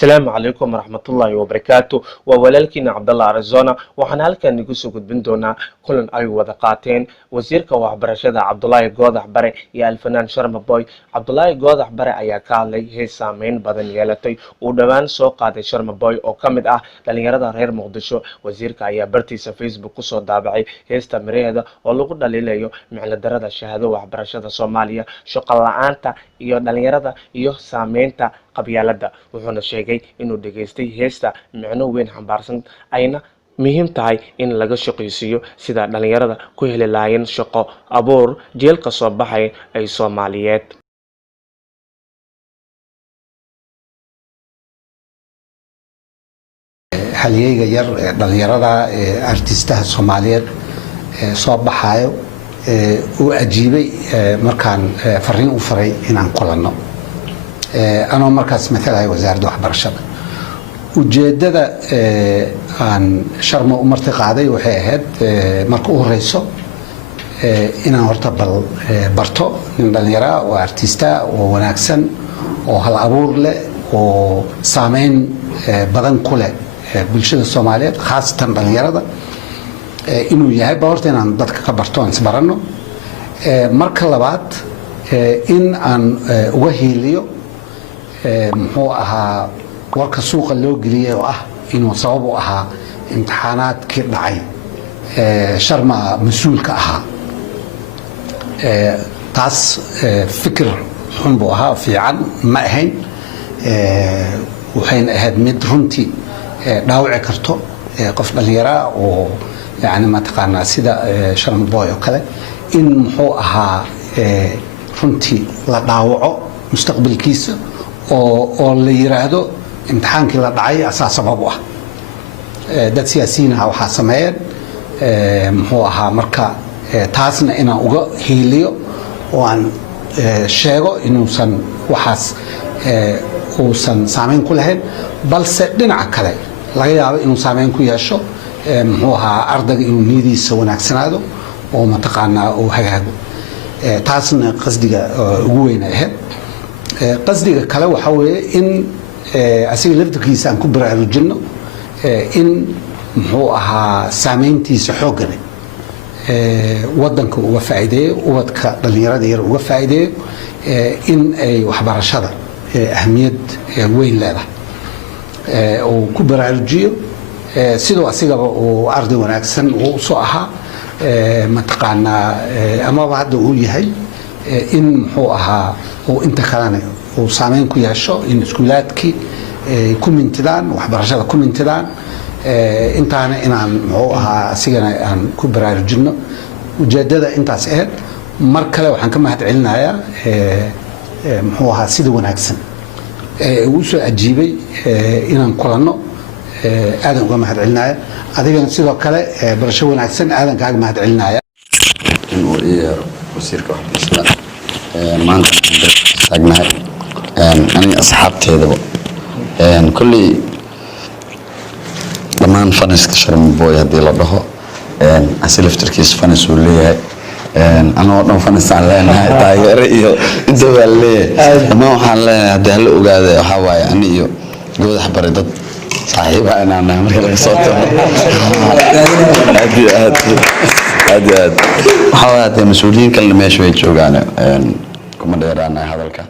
السلام عليكم ورحمة الله وبركاته وولالكينا عبد الله أريزونا وحنا halkan nigu soo gudbin doonaa kulan ay wada qaateen wasiirka waxbarashada Cabdullaahi Goodax Bare iyo Alfanaan Sharma Boy. Cabdullaahi Goodax Bare ayaa ka hadlay hees saameyn badan yeelatay uu dhawaan soo qaaday Sharma Boy oo ka mid ah dhalinyarada reer Muqdisho. Wasiirka ayaa bartiisa Facebook ku soo daabacay heesta Mireeda oo lagu dhaliilayo micno darada shahaado waxbarashada Soomaaliya, shaqo la'aanta iyo dhalinyarada iyo saameynta qabyaalada. Wuxuuna sheegay inuu dhageystay heesta micno weyn xambaarsan ayna muhiim tahay in laga shaqeysiyo sida dhalinyarada ku heli lahaayeen shaqo abuur jeelka soo baxay ay Soomaaliyeed. haliyeyga yar dhalinyarada artistaha Soomaaliyeed soo baxayo uu ajiibay markaan fariin u faray inaan kulanno anoo markaas matalahay wasaaradda waxbarashada. ujeedada aan Sharma u marti qaaday waxay ahayd marka u horeyso inaan horta barto nin dhalinyaro oo artista oo wanaagsan oo hal abuur leh oo saameyn badan ku leh bulshada Soomaaliyeed khaasatan dhalinyarada inuu yahay horta inaan dadka ka barto aan isbarano. marka labaad in aan uga hiiliyo muxuu ahaa warka suuqa loo geliyay oo ah inuu sabab u ahaa imtixaanaadkii dhacay Sharma mas'uulka ahaa. taas fikir xun buu ahaa fiican ma ahayn waxayna ahayd mid runtii dhaawici karto qof dhalinyaro oo yani ma taqaanaa sida Sharma Boy oo kale in muxuu ahaa runtii la dhaawaco mustaqbalkiisa oo la yiraahdo imtixaankii la dhacay asaas sabab u ah. dad siyaasiyiin ah waxaa sameeyeen muxuu ahaa marka taasna inaan uga hiiliyo oo aan sheego inuusan waxaas uusan saameyn ku lahayn balse dhinaca kale laga yaabo inuu saameyn ku yeesho muxuu ahaa ardayga inuu niyadiisa wanaagsanaado oo mataqaanaa uu hagaago. taasna qasdiga ugu weyn ahayd. qasdiga kale waxa weeye in asiga laftirkiisa aan ku baraarujino in muxuu ahaa saameyntiisa xooggan wadanka uga faa'iideeyo ubadka dhalinyarada yar uga faa'iideeyo in ay waxbarashada ahmiyad weyn leedahay oo ku baraarujiyo sidoo asigaba uu arday wanaagsan uu soo ahaa mataqaanaa amaba hadda uu yahay in muxuu ahaa uu inta kalena uu saameyn ku yeesho in iskuulaadkii ku mintidaan waxbarashada ku mintidaan intaana inaan muxuu ahaa asigana aan ku baraarujino. ujeedada intaas ahayd. mar kale waxaan ka mahadcelinayaa muxuu ahaa sida wanaagsan uu soo ajiibay inaan kulanno aadan uga mahadcelinaya adigana sidoo kale barasho wanaagsan aadan kaaga mahadcelinaya. inuu yeero wasiirka waxbarashada maanta taagnahay aniga asxaabteedaba kulli dhammaan faniska Sharma Boy haddii la dhaho asilaftirkiisa fanis uu leeyahay anoo dhan fanis aan leenahay taageero iyo inta waa leeyahay dhammaan waxaan leenahay haddii hala ogaada waxaa waaye ani iyo Goodax Bare dad saaxiiba inaan nahay marka laga soo tago aad waxaa waaye mas'uuliyiin kalena meesha way joogaan kuma dheeraanahay hadalka.